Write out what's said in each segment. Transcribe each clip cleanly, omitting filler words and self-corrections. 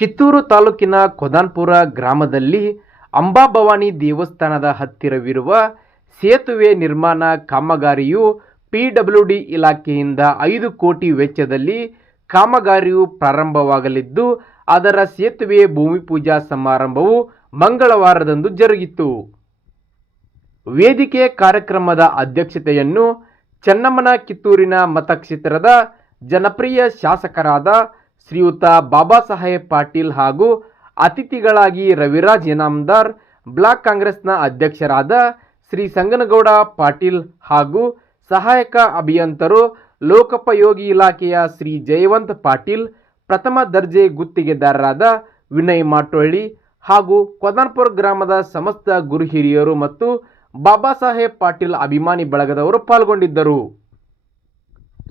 ಕಿತ್ತೂರು ತಾಲೂಕಿನ ಕೊದಾನ್ಪುರ ಗ್ರಾಮದಲ್ಲಿ ಅಂಬಾಭವಾನಿ ದೇವಸ್ಥಾನದ ಹತ್ತಿರವಿರುವ ಸೇತುವೆ ನಿರ್ಮಾಣ ಕಾಮಗಾರಿಯು ಪಿಡಬ್ಲ್ಯೂಡಿ ಇಲಾಖೆಯಿಂದ 5 ಕೋಟಿ ವೆಚ್ಚದಲ್ಲಿ ಕಾಮಗಾರಿಯು ಪ್ರಾರಂಭವಾಗಲಿದ್ದು, ಅದರ ಸೇತುವೆ ಭೂಮಿ ಪೂಜಾ ಸಮಾರಂಭವು ಮಂಗಳವಾರದಂದು ಜರುಗಿತು. ವೇದಿಕೆ ಕಾರ್ಯಕ್ರಮದ ಅಧ್ಯಕ್ಷತೆಯನ್ನು ಚೆನ್ನಮ್ಮನ ಕಿತ್ತೂರಿನ ಮತಕ್ಷೇತ್ರದ ಜನಪ್ರಿಯ ಶಾಸಕರಾದ ಶ್ರೀಯುತ ಬಾಬಾಸಾಹೇಬ್ ಪಾಟೀಲ್ ಹಾಗೂ ಅತಿಥಿಗಳಾಗಿ ರವಿರಾಜ್ ಇನಾಮದಾರ್, ಬ್ಲಾಕ್ ಕಾಂಗ್ರೆಸ್ನ ಅಧ್ಯಕ್ಷರಾದ ಶ್ರೀ ಸಂಗನಗೌಡ ಪಾಟೀಲ್ ಹಾಗೂ ಸಹಾಯಕ ಅಭಿಯಂತರು ಲೋಕೋಪಯೋಗಿ ಇಲಾಖೆಯ ಶ್ರೀ ಜಯವಂತ್ ಪಾಟೀಲ್, ಪ್ರಥಮ ದರ್ಜೆ ಗುತ್ತಿಗೆದಾರರಾದ ವಿನಯ್ ಮಾಟೊಳ್ಳಿ ಹಾಗೂ ಕೊದಾನ್ಪುರ ಗ್ರಾಮದ ಸಮಸ್ತ ಗುರು ಹಿರಿಯರು ಮತ್ತು ಬಾಬಾಸಾಹೇಬ್ ಪಾಟೀಲ್ ಅಭಿಮಾನಿ ಬಳಗದವರು ಪಾಲ್ಗೊಂಡಿದ್ದರು.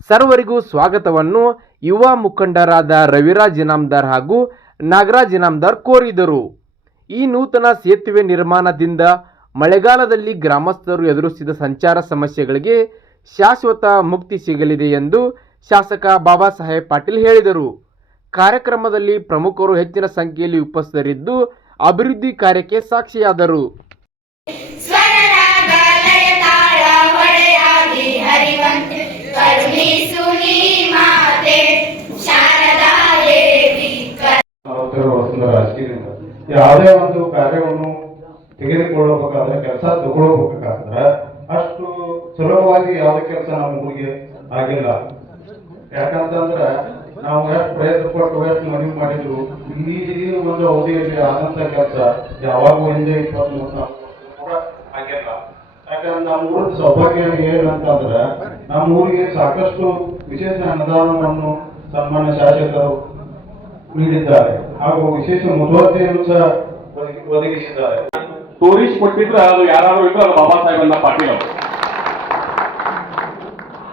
ಸರ್ವರಿಗೂ ಸ್ವಾಗತವನ್ನು ಯುವ ಮುಖಂಡರಾದ ರವಿರಾಜ್ ಇನಾಮದಾರ್ ಹಾಗೂ ನಾಗರಾಜ್ ಇನಾಮದಾರ್ ಕೋರಿದರು. ಈ ನೂತನ ಸೇತುವೆ ನಿರ್ಮಾಣದಿಂದ ಮಳೆಗಾಲದಲ್ಲಿ ಗ್ರಾಮಸ್ಥರು ಎದುರಿಸಿದ ಸಂಚಾರ ಸಮಸ್ಯೆಗಳಿಗೆ ಶಾಶ್ವತ ಮುಕ್ತಿ ಸಿಗಲಿದೆ ಎಂದು ಶಾಸಕ ಬಾಬಾಸಾಹೇಬ್ ಪಾಟೀಲ್ ಹೇಳಿದರು. ಕಾರ್ಯಕ್ರಮದಲ್ಲಿ ಪ್ರಮುಖರು ಹೆಚ್ಚಿನ ಸಂಖ್ಯೆಯಲ್ಲಿ ಉಪಸ್ಥಿತರಿದ್ದು ಅಭಿವೃದ್ಧಿ ಕಾರ್ಯಕ್ಕೆ ಸಾಕ್ಷಿಯಾದರು. ಯಾವುದೇ ಒಂದು ಕಾರ್ಯವನ್ನು ತೆಗೆದುಕೊಳ್ಳಬೇಕಾದ್ರೆ, ಕೆಲಸ ತಗೊಳ್ಬೇಕಾದ್ರೆ ಅಷ್ಟು ಸುಲಭವಾಗಿ ಯಾವುದೇ ಕೆಲಸ ನಮ್ಮ ಊರಿಗೆ ಆಗಿಲ್ಲ. ಯಾಕಂತಂದ್ರೆ ನಾವು ಎಷ್ಟು ಪ್ರಯತ್ನ ಪಟ್ಟು ಎಷ್ಟು ಮನವಿ ಮಾಡಿದ್ರು, ಈ ಒಂದು ಅವಧಿಯಲ್ಲಿ ಆದಂತ ಕೆಲಸ ಯಾವಾಗೂ ಹಿಂದೆ 23 ಕೂಡ ಆಗಿಲ್ಲ. ಯಾಕಂದ್ರೆ ನಮ್ಮ ಊರಿನ ಸೌಭಾಗ್ಯ ಏನಂತಂದ್ರೆ ನಮ್ಮ ಊರಿಗೆ ಸಾಕಷ್ಟು ವಿಶೇಷ ಅನುದಾನವನ್ನು ಸನ್ಮಾನ್ಯ ಶಾಸಕರು ನೀಡಿದ್ದಾರೆ ಹಾಗೂ ವಿಶೇಷ ಮುತುವರ್ಜಿಯನ್ನು ಸಹ ಒದಗಿಸಿದ್ದಾರೆ. ತೋರಿಸಿಕೊಟ್ಟಿದ್ರೆ ಅದು ಯಾರಾದ್ರೂ ಇದ್ರೆ ಅದು ಬಾಬಾ ಸಾಹೇಬ್ ಪಾಟೀಲ್ ಅವರು.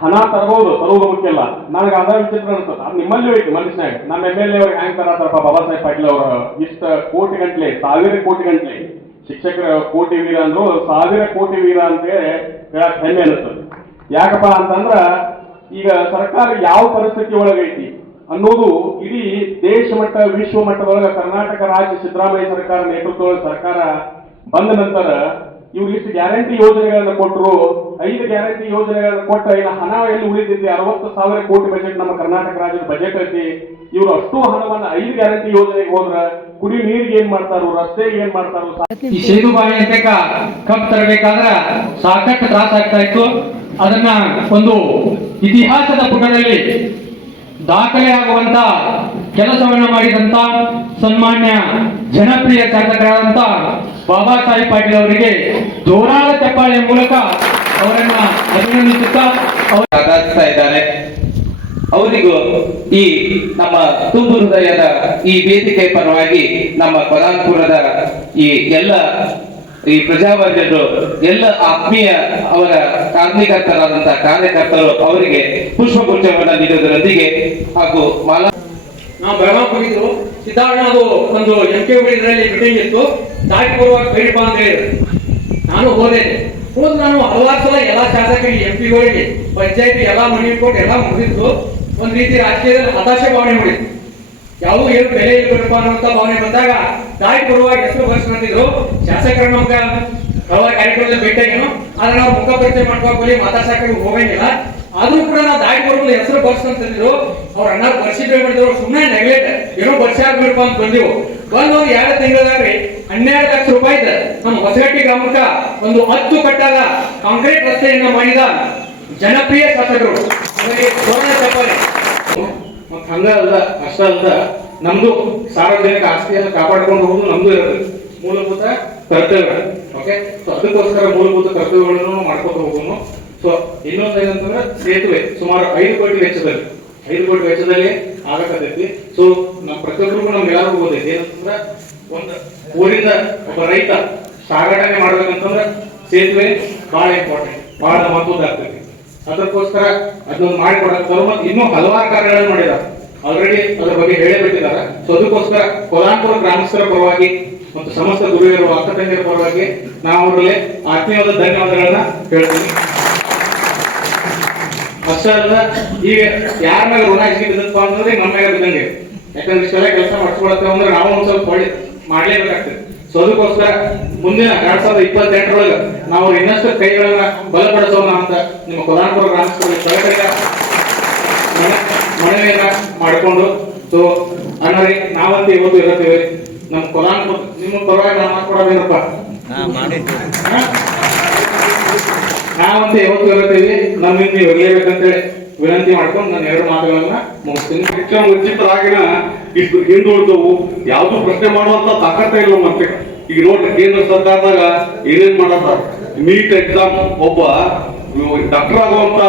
ಹಣ ತರುವುದು ಮುಖ್ಯ ಅಲ್ಲ. ನನಗೆ ಅದ ವಿಚಿತ್ರ ಅನ್ಸುತ್ತೆ, ಅದು ನಿಮ್ಮಲ್ಲಿ ಐತಿ ಮನುಷ್ಯನಾಗ. ನಮ್ಮ MLA ಅವ್ರಿಗೆ ಹ್ಯಾಂಗ್ ತರತಾರಪ್ಪ ಬಾಬಾ ಸಾಹೇಬ್ ಪಾಟೀಲ್ ಅವರು ಇಷ್ಟ ಕೋಟಿ ಗಂಟ್ಲೆ, 1000 ಕೋಟಿ ಗಂಟ್ಲೆ. ಶಿಕ್ಷಕರ ಕೋಟಿ ವೀರ ಅಂದ್ರು 1000 ಕೋಟಿ ವೀರ ಅಂತ ಹೇಳಕ್ ಹೆಮ್ಮೆ ಅನಿಸ್ತದೆ. ಯಾಕಪ್ಪ ಅಂತಂದ್ರ ಈಗ ಸರ್ಕಾರ ಯಾವ ಪರಿಸ್ಥಿತಿ ಒಳಗೈತಿ ಅನ್ನೋದು ಇಡೀ ದೇಶ ಮಟ್ಟ ವಿಶ್ವ ಮಟ್ಟದೊಳಗೆ ಕರ್ನಾಟಕ ರಾಜ್ಯ ಸಿದ್ದರಾಮಯ್ಯ ಸರ್ಕಾರ ನೇತೃತ್ವದ ಸರ್ಕಾರ ಬಂದ ನಂತರ ಇವ್ರು ಇಷ್ಟು ಗ್ಯಾರಂಟಿ ಯೋಜನೆಗಳನ್ನ ಕೊಟ್ಟರು. 5 ಗ್ಯಾರಂಟಿ ಯೋಜನೆಗಳನ್ನ ಕೊಟ್ಟ ಇನ್ನು ಹಣ ಎಲ್ಲಿ ಉಳಿದಿದೆ? 60,000 ಕೋಟಿ ಬಜೆಟ್ ನಮ್ಮ ಕರ್ನಾಟಕ ರಾಜ್ಯದ ಬಜೆಟ್ ಐತಿ. ಇವರು ಅಷ್ಟು ಹಣವನ್ನ 5 ಗ್ಯಾರಂಟಿ ಯೋಜನೆಗೆ ಹೋದ್ರ ಕುಡಿಯುವ ನೀರಿಗೆ ಏನ್ ಮಾಡ್ತಾರೋ, ರಸ್ತೆಗೆ ಏನ್ ಮಾಡ್ತಾರೋ. ಈ ಸೇದು ಬಾವಿ ಅಂತ ಕಪ್ ತರಬೇಕಾದ್ರ ಸಾಕಷ್ಟು ತ್ರಾಸ ಆಗ್ತಾ ಇತ್ತು. ಅದನ್ನ ಒಂದು ಇತಿಹಾಸದ ಪುಟದಲ್ಲಿ ದಾಖಲೆ ಆಗುವಂತ ಕೆಲಸವನ್ನ ಮಾಡಿದಂತ ಸನ್ಮಾನ್ಯ ಜನಪ್ರಿಯ ಶಾಸಕರಾದಂತ ಬಾಬಾ ಸಾಹೇಬ್ ಪಾಟೀಲ್ ಅವರಿಗೆ ಜೋರಾದ ಚಪ್ಪಾಳೆ ಮೂಲಕ ಅವರನ್ನ ಅಭಿನಂದಿಸುತ್ತಾ ಇದ್ದಾರೆ. ಅವರಿಗೂ ಈ ನಮ್ಮ ತುಂಬು ಹೃದಯದ ಈ ವೇದಿಕೆ ಪರವಾಗಿ ನಮ್ಮ ಕೊದಾನ್ಪುರದ ಈ ಪ್ರಜಾವರ್ಗರು ಎಲ್ಲ ಆತ್ಮೀಯ ಅವರ ಕಾರ್ಯಕರ್ತರಾದಂತಹ ಕಾರ್ಯಕರ್ತರು ಅವರಿಗೆ ಪುಷ್ಪಗುಚ್ಛವನ್ನು ನೀಡುವುದರೊಂದಿಗೆ ಹಾಗೂ ಮಾಲಾ ನಾವು ಬೆಳಗಾವಿ ಹೋಗಿದ್ದು ಸಿದ್ಧಾರ್ಥ ಅದು ಒಂದು MK ಇದರಲ್ಲಿ ಮೀಟಿಂಗ್ ಇತ್ತು. ದಾಟಿ ಬರುವಾಗ ಬೇಡಪ್ಪ ಅಂತ ಹೇಳಿದ್ರು. ನಾನು ಹೋದೆ. ನಾನು ಹಲವಾರು ಸಲ ಎಲ್ಲಾ ಶಾಸಕರಿಗೆ MP ಗಳಿಗೆ ಪಂಚಾಯತಿ ಎಲ್ಲಾ ಮನವಿ ಕೊಟ್ಟು ಎಲ್ಲಾ ಮುಗಿದ್ದು ಒಂದ್ ರೀತಿ ರಾಜಕೀಯದಲ್ಲಿ ಹತಾಶೆ ಭಾವನೆ ಮಾಡಿತ್ತು. ಯಾವ ಏನು ಬೆಲೆ ಇಲ್ಬೇಕಪ್ಪ ಅನ್ನುವಂತ ಭಾವನೆ ಬಂದಾಗ ದಾಟಿ ಬರುವಾಗ ಹೆಸರು ಬರ್ಸ್ಕೊಂಡಿದ್ರು. ಶಾಸಕರ ನಮ್ಗ ಹಲವಾರು ಕಾರ್ಯಕ್ರಮದಲ್ಲಿ ಭೇಟಿಯಾಗೇನು, ಆದ್ರೆ ನಾವು ಮುಖ ಪರಿಚಯ ಮಾಡ್ಕೋಲಿ ಮಾತಾಡ್ಸಕ್ಕೆ ಹೋಗಂಗಿಲ್ಲ. ಆದ್ರೂ ಕೂಡ ನಾವು ದಾಟಿ ಬರೋದು ಹೆಸರು ಬರ್ಸ್ಕೊಂತಿದ್ರು. ಅವ್ರ ಅಣ್ಣ ಬರ್ಸಿದ್ರೆ ಮಾಡಿದ್ರು, ಸುಮ್ಮನೆ ನೆಗ್ಲೆಕ್ಟ್ ಏನೋ ಬರ್ಸಿ ಆಗ್ಬೇಕು ಅಂತ ಬಂದಿವು. ಬಂದು 2 ತಿಂಗಳಾಗ್ರಿ 12 ಲಕ್ಷ ರೂಪಾಯಿ ನಮ್ಮ ಹೊಸಗಟ್ಟಿ ಗ್ರಾಮಕ್ಕ ಒಂದು 10 ಕಟ್ಟದ ಕಾಂಕ್ರೀಟ್ ರಸ್ತೆಯನ್ನ ಮಾಡಿದ ಜನಪ್ರಿಯ ಶಾಸಕರು. ಹಂಗ ಅಲ್ಲ, ಅಷ್ಟ ಅಲ್ಲ, ನಮ್ದು ಸಾರ್ವಜನಿಕ ಆಸ್ತಿಯನ್ನು ಕಾಪಾಡಿಕೊಂಡು ಹೋಗುದು ನಮ್ದು ಇರೋದು ಮೂಲಭೂತ ಕರ್ತವ್ಯ. ಓಕೆ, ಅದಕ್ಕೋಸ್ಕರ ಮೂಲಭೂತ ಕರ್ತವ್ಯಗಳನ್ನು ಮಾಡ್ಕೊಂಡು ಹೋಗೋನು. ಸೊ ಇನ್ನೊಂದು ಏನಂತಂದ್ರೆ ಸೇತುವೆ ಸುಮಾರು 5 ಕೋಟಿ ವೆಚ್ಚದಲ್ಲಿ ಆಗಕತ್ತೈತಿ. ಸೊ ನಮ್ಮ ಪ್ರತಿಯೊಬ್ಬರಿಗೂ ನಮ್ಗೆ ಎಲ್ಲರಿಗೂ ಗೊತ್ತೈತಿ ಏನಂತಂದ್ರೆ ಒಂದು ಊರಿಂದ ಒಬ್ಬ ರೈತ ಸಾಗಾಟನೆ ಮಾಡ್ಬೇಕಂತಂದ್ರೆ ಸೇತುವೆ ಬಹಳ ಇಂಪಾರ್ಟೆಂಟ್, ಬಹಳ ಮಹತ್ವದ ಆಗ್ತೈತಿ. ಅದಕ್ಕೋಸ್ಕರ ಅದನ್ನೊಂದು ಮಾಡಿಕೊಡಕ್ತಾರೆ. ಮತ್ತು ಇನ್ನೂ ಹಲವಾರು ಕಾರ್ಯಗಳನ್ನು ಮಾಡಿದ್ದಾರೆ, ಆಲ್ರೆಡಿ ಅದ್ರ ಬಗ್ಗೆ ಹೇಳೇ ಬಿಟ್ಟಿದ್ದಾರೆ. ಸೊ ಅದಕ್ಕೋಸ್ಕರ ಕೊದಾನ್ಪುರ ಗ್ರಾಮಸ್ಥರ ಪರವಾಗಿ ಮತ್ತು ಸಮಸ್ತ ಗುರುವಿಯರು ಅಕ್ಕ ತಂಗಿಯರ ಪರವಾಗಿ ನಾವು ಅವರಲ್ಲಿ ಆತ್ಮೀಯವಾದ ಧನ್ಯವಾದಗಳನ್ನ ಹೇಳ್ತೀನಿ. ಅಷ್ಟೇ ಅಲ್ಲ, ಈಗ ಯಾರ ಮೇಲೆ ಋಣ ಇಸ್ಕೊಂಡಿದ್ದಪ್ಪ ಅಂತಂದ್ರೆ ನಮ್ಮ ಮೇಲೆ ಬಿದ್ದಂಗೆ. ಯಾಕಂದ್ರೆ ಇಷ್ಟೆಲ್ಲ ಕೆಲಸ ಮಾಡಿಸ್ಕೊಳತ್ತೇವೆ ಅಂದ್ರೆ ನಾವು ಒಂದ್ ಸ್ವಲ್ಪ ಒಳ್ಳೆ ಮಾಡ್ಲೇಬೇಕಾಗ್ತದೆ. ಸೊ ಅದಕ್ಕೋಸ್ಕರ ಮುಂದಿನ 2028 ನಾವು ಇನ್ನಷ್ಟು ಕೈಗಳನ್ನ ಬಲಪಡಿಸೋಣ ಅಂತ ನಿಮ್ಮ ಕೊಲ್ಲಾಪುರ ಗ್ರಾಮಸ್ಥರಲ್ಲಿ ಕಳಕಳಿಯ ಮನವಿಯನ್ನ ಮಾಡಿಕೊಂಡು, ಸೊ ಅಣ್ಣರಿ ನಾವಂತ ಇವತ್ತು ಇರುತ್ತೇವೆ. ನಮ್ಮ ಕೊಲ್ಲಾಪುರ ನಿಮ್ಮ ಪರವಾಗಿ ನಾವು ಮಾತಾಡೋದೇನಪ್ಪ, ನಾವಂತ ಇವತ್ತು ಇರುತ್ತೇವೆ, ನಮ್ಮಿಂದ ನೀವು ಇರಲೇಬೇಕಂತೇಳಿ ವಿನಂತಿ ಮಾಡ್ಕೊಂಡು ನಾನು 2 ಮಾತುಗಳನ್ನ ಮುಗಿಸ್ತೀನಿ. ಶಿಕ್ಷಣ ವಂಚಿತರಾಗಿನ ಇಷ್ಟು ಹಿಂದುಳಿದವು ಯಾವ್ದು ಪ್ರಶ್ನೆ ಮಾಡುವಂತ ತಾಕತ್ತೇ ಇಲ್ಲ. ಮತ್ತೆ ಈಗ ನೋಡ್ರಿ ಕೇಂದ್ರ ಸರ್ಕಾರದಾಗ ಏನೇನ್ ಮಾಡತ್ತ, ನೀಟ್ ಎಕ್ಸಾಮ್ ಒಬ್ಬ ಡಾಕ್ಟರ್ ಆಗುವಂತ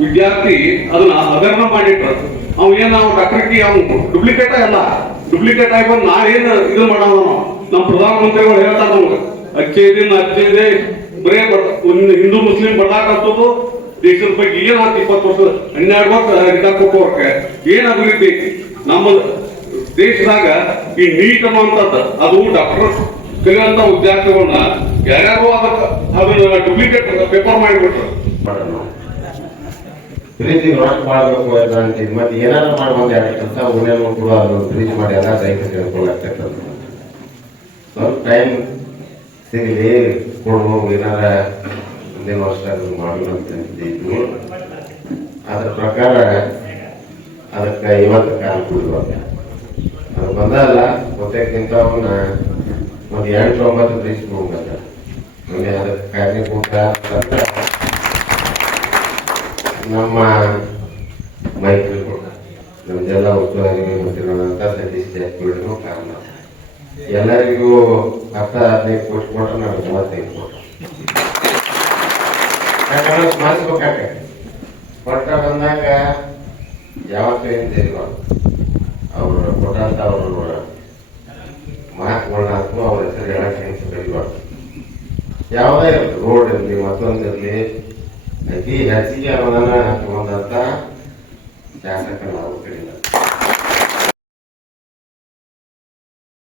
ವಿದ್ಯಾರ್ಥಿ ಅದನ್ನ ಹಗರಣ ಮಾಡಿಟ್ರು. ಅವ್ ಏನ ಡಾಕ್ಟರ್ಗೆ ಅವ್ನು ಡುಪ್ಲಿಕೇಟ್ ಅಲ್ಲ, ಡುಪ್ಲಿಕೇಟ್ ಆಗಿ ಬಂದು ನಾವೇನ್ ಇದು ಮಾಡೋಣ. ನಮ್ಮ ಪ್ರಧಾನಮಂತ್ರಿಗಳು ಹೇಳ್ತಾರ ನಮ್ಗೆ ಅಚ್ಚೆ ಇದೆ ಬರೇ ಹಿಂದೂ ಮುಸ್ಲಿಂ ಬರ್ಲಾಕಂತದ್ದು ದೇಶದ ಬಗ್ಗೆ ಏನ್ 20 ವರ್ಷ 12 ವರ್ಷ ಹಿಡಿದ ಕೊಟ್ಟವರ್ಗೆ ಏನ್ ಅಭಿವೃದ್ಧಿ ನಮ್ಮ ದೇಶದಾಗ ಈ ನೀಟ್ ಅನ್ನುವಂಥದ್ದು ಅದು ಡಾಕ್ಟರ್ ಕಲಿಯುವಂತ ವಿದ್ಯಾರ್ಥಿಗಳನ್ನ ಯಾರ್ಯಾರು ಅದನ್ನ ಡುಪ್ಲಿಕೇಟ್ ಪೇಪರ್ ಮಾಡಿಬಿಟ್ರು. ಪ್ರೀತಿ ರಾಕ್ ಮಾಡಬೇಕು ಅಂತಿದ್ ಮತ್ತೆ ಏನಾದ್ರು ಮಾಡಿ ಒಂದು 2 ಕೆಲಸ ಉಣ್ಣೆನೂ ಕೂಡ ಅದು ಪ್ರೀತಿ ಮಾಡಿ ಎಲ್ಲ ದೈಹಿಕ ತಿಳ್ಕೊಳ್ಳಾಗ್ತಕ್ಕಂಥ ಸ್ವಲ್ಪ ಟೈಮ್ ಸಿಗಲಿ ಕೊಡ್ಬೋ ಏನಾರ ಮುಂದಿನ ವರ್ಷ ಅದು ಮಾಡೋಣ ಅಂತ ಇದ್ವು. ಅದ್ರ ಪ್ರಕಾರ ಅದಕ್ಕೆ ಇವತ್ತು ಕಾಲ ಕೊಡುವ ಅದು ಬಂದಲ್ಲ ಗೊತ್ತಾಗ್ತಿಂತ ಅವನ್ನ ಒಂದು 8-9 ತಿಳಿಸ್ಬೋದಂತ ಮೊನ್ನೆ ಅದಕ್ಕೆ ಕಾರಣೀಭೂತ ನಮ್ಮ ಮೈತ್ರಿಗಳು ನಮ್ದೆಲ್ಲ ಉಸ್ತುವಾರಿ ಗೊತ್ತಿರೋದಂತ ಸತೀಶ್ ಜಾರಕಿಹೊಳಿನೂ ಕಾರಣ. ಎಲ್ಲರಿಗೂ 10-15 ಕೋಟಿ ಕೊಟ್ರೆ ನಾವು 35 ಕೋಟಿ ಯಾಕಂದ್ರೆ ಸ್ಮರಿಸ್ಬೇಕಾಗ ಕೊಟ್ಟ ಬಂದಾಗ ಯಾವತ್ತೂ ಏನು ತಿಳಿಬಾರ್ದು. ಅವರು ಕೊಟ್ಟಂತ ಅವರು ಮಾತುಗಳನ್ನ ಅಥವಾ ಅವ್ರ ಹೆಸರು ಹೇಳಕ್ಕೆ ಬೆಳಿಬಾರ್ದು. ಯಾವುದೇ ಇರಲಿ, ರೋಡ್ ಇರಲಿ ಮತ್ತೊಂದಿರಲಿ, ಅತಿ ಹೆಚ್ಚಿಗೆ ಅನುದಾನ ತಗೊಂಡಂತ ಶಾಸಕರು ನಾವು ಕಡಿಮೆ